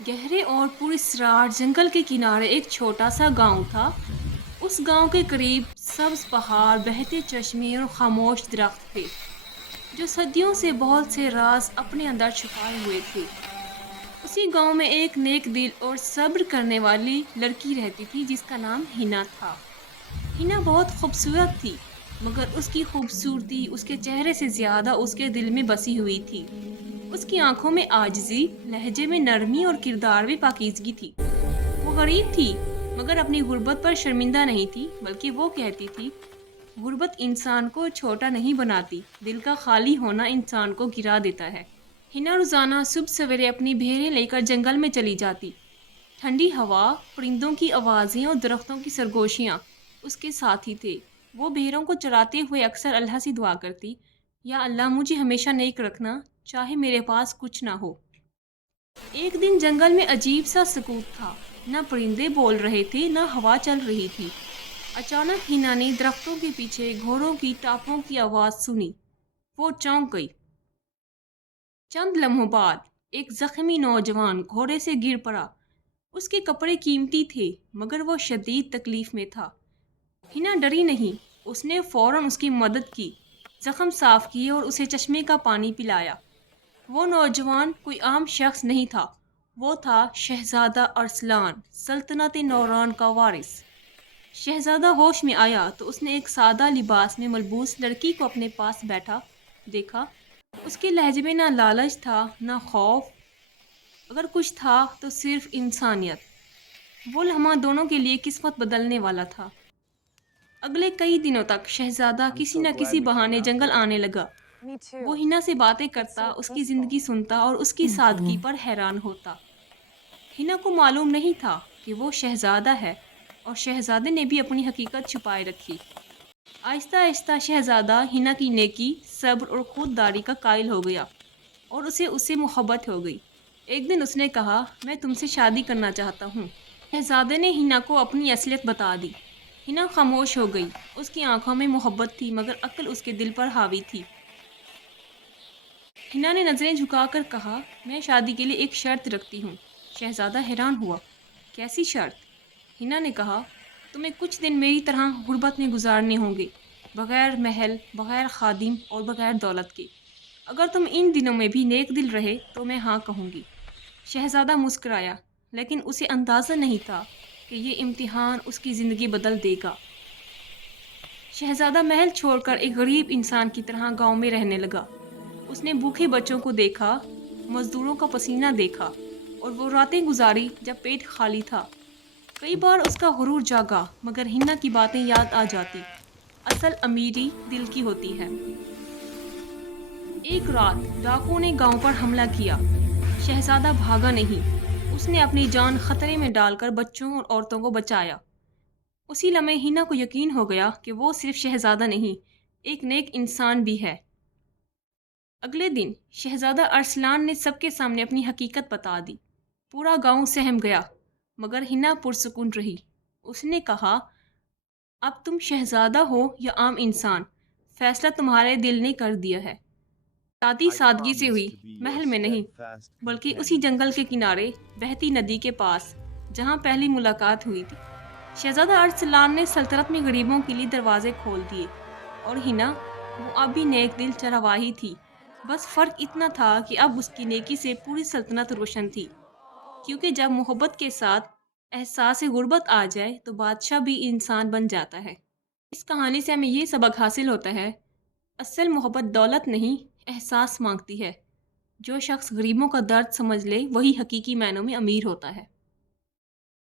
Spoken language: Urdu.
گہرے اور پراسرار جنگل کے کنارے ایک چھوٹا سا گاؤں تھا۔ اس گاؤں کے قریب سبز پہاڑ، بہتے چشمے اور خاموش درخت تھے جو صدیوں سے بہت سے راز اپنے اندر چھپائے ہوئے تھے۔ اسی گاؤں میں ایک نیک دل اور صبر کرنے والی لڑکی رہتی تھی جس کا نام ہینا تھا۔ ہینا بہت خوبصورت تھی، مگر اس کی خوبصورتی اس کے چہرے سے زیادہ اس کے دل میں بسی ہوئی تھی۔ اس کی آنکھوں میں عاجزی، لہجے میں نرمی اور کردار میں پاکیزگی تھی۔ وہ غریب تھی، مگر اپنی غربت پر شرمندہ نہیں تھی، بلکہ وہ کہتی تھی، غربت انسان کو چھوٹا نہیں بناتی، دل کا خالی ہونا انسان کو گرا دیتا ہے۔ ہینا روزانہ صبح سویرے اپنی بھیڑیں لے کر جنگل میں چلی جاتی۔ ٹھنڈی ہوا، پرندوں کی آوازیں اور درختوں کی سرگوشیاں اس کے ساتھی تھے۔ وہ بھیڑوں کو چراتے ہوئے اکثر اللہ سے دعا کرتی، یا اللہ مجھے ہمیشہ نیک رکھنا، چاہے میرے پاس کچھ نہ ہو۔ ایک دن جنگل میں عجیب سا سکوت تھا، نہ پرندے بول رہے تھے نہ ہوا چل رہی تھی۔ اچانک ہینا نے درختوں کے پیچھے گھوڑوں کی ٹاپوں کی آواز سنی۔ وہ چونک گئی۔ چند لمحوں بعد ایک زخمی نوجوان گھوڑے سے گر پڑا۔ اس کے کپڑے قیمتی تھے، مگر وہ شدید تکلیف میں تھا۔ ہینا ڈری نہیں، اس نے فوراً اس کی مدد کی، زخم صاف کیے اور اسے چشمے کا پانی پلایا۔ وہ نوجوان کوئی عام شخص نہیں تھا، وہ تھا شہزادہ ارسلان، سلطنت نوران کا وارث۔ شہزادہ ہوش میں آیا تو اس نے ایک سادہ لباس میں ملبوس لڑکی کو اپنے پاس بیٹھا دیکھا۔ اس کے لہجے میں نہ لالچ تھا نہ خوف، اگر کچھ تھا تو صرف انسانیت۔ وہ لمحہ دونوں کے لیے قسمت بدلنے والا تھا۔ اگلے کئی دنوں تک شہزادہ کسی نہ کسی بہانے جنگل آنے لگا۔ وہ ہینا سے باتیں کرتا، اس کی زندگی سنتا اور اس کی سادگی پر حیران ہوتا۔ ہینا کو معلوم نہیں تھا کہ وہ شہزادہ ہے، اور شہزادے نے بھی اپنی حقیقت چھپائے رکھی۔ آہستہ آہستہ شہزادہ ہینا کی نیکی، صبر اور خودداری کا قائل ہو گیا، اور اس سے محبت ہو گئی۔ ایک دن اس نے کہا، میں تم سے شادی کرنا چاہتا ہوں۔ شہزادے نے ہینا کو اپنی اصلیت بتا دی۔ ہینا خاموش ہو گئی۔ اس کی آنکھوں میں محبت تھی، مگر عقل اس کے دل پر حاوی تھی۔ ہینا نے نظریں جھکا کر کہا، میں شادی کے لیے ایک شرط رکھتی ہوں۔ شہزادہ حیران ہوا، کیسی شرط؟ ہینا نے کہا، تمہیں کچھ دن میری طرح غربت میں گزارنے ہوں گے، بغیر محل، بغیر خادم اور بغیر دولت کے۔ اگر تم ان دنوں میں بھی نیک دل رہے تو میں ہاں کہوں گی۔ شہزادہ مسکرایا، لیکن اسے اندازہ نہیں تھا کہ یہ امتحان اس کی زندگی بدل دے گا۔ شہزادہ محل چھوڑ کر ایک غریب انسان کی طرح گاؤں میں رہنے لگا۔ اس نے بھوکے بچوں کو دیکھا، مزدوروں کا پسینہ دیکھا، اور وہ راتیں گزاری جب پیٹ خالی تھا۔ کئی بار اس کا غرور جاگا، مگر ہینا کی باتیں یاد آ جاتی، اصل امیری دل کی ہوتی ہے۔ ایک رات ڈاکوؤں نے گاؤں پر حملہ کیا۔ شہزادہ بھاگا نہیں، اس نے اپنی جان خطرے میں ڈال کر بچوں اور عورتوں کو بچایا۔ اسی لمحے ہینا کو یقین ہو گیا کہ وہ صرف شہزادہ نہیں، ایک نیک انسان بھی ہے۔ اگلے دن شہزادہ ارسلان نے سب کے سامنے اپنی حقیقت بتا دی۔ پورا گاؤں سہم گیا، مگر ہینا پرسکون رہی۔ اس نے کہا، اب تم شہزادہ ہو یا عام انسان، فیصلہ تمہارے دل نے کر دیا ہے۔ شادی سادگی سے ہوئی، محل میں نہیں، بلکہ اسی جنگل کے کنارے، بہتی ندی کے پاس، جہاں پہلی ملاقات ہوئی تھی۔ شہزادہ ارسلان نے سلطنت میں غریبوں کے لیے دروازے کھول دیے، اور ہینا، وہ اب بھی نیک دل چرواہی تھی۔ بس فرق اتنا تھا کہ اب اس کی نیکی سے پوری سلطنت روشن تھی، کیونکہ جب محبت کے ساتھ احساس غربت آ جائے تو بادشاہ بھی انسان بن جاتا ہے۔ اس کہانی سے ہمیں یہ سبق حاصل ہوتا ہے، اصل محبت دولت نہیں، احساس مانگتی ہے۔ جو شخص غریبوں کا درد سمجھ لے وہی حقیقی معنوں میں امیر ہوتا ہے۔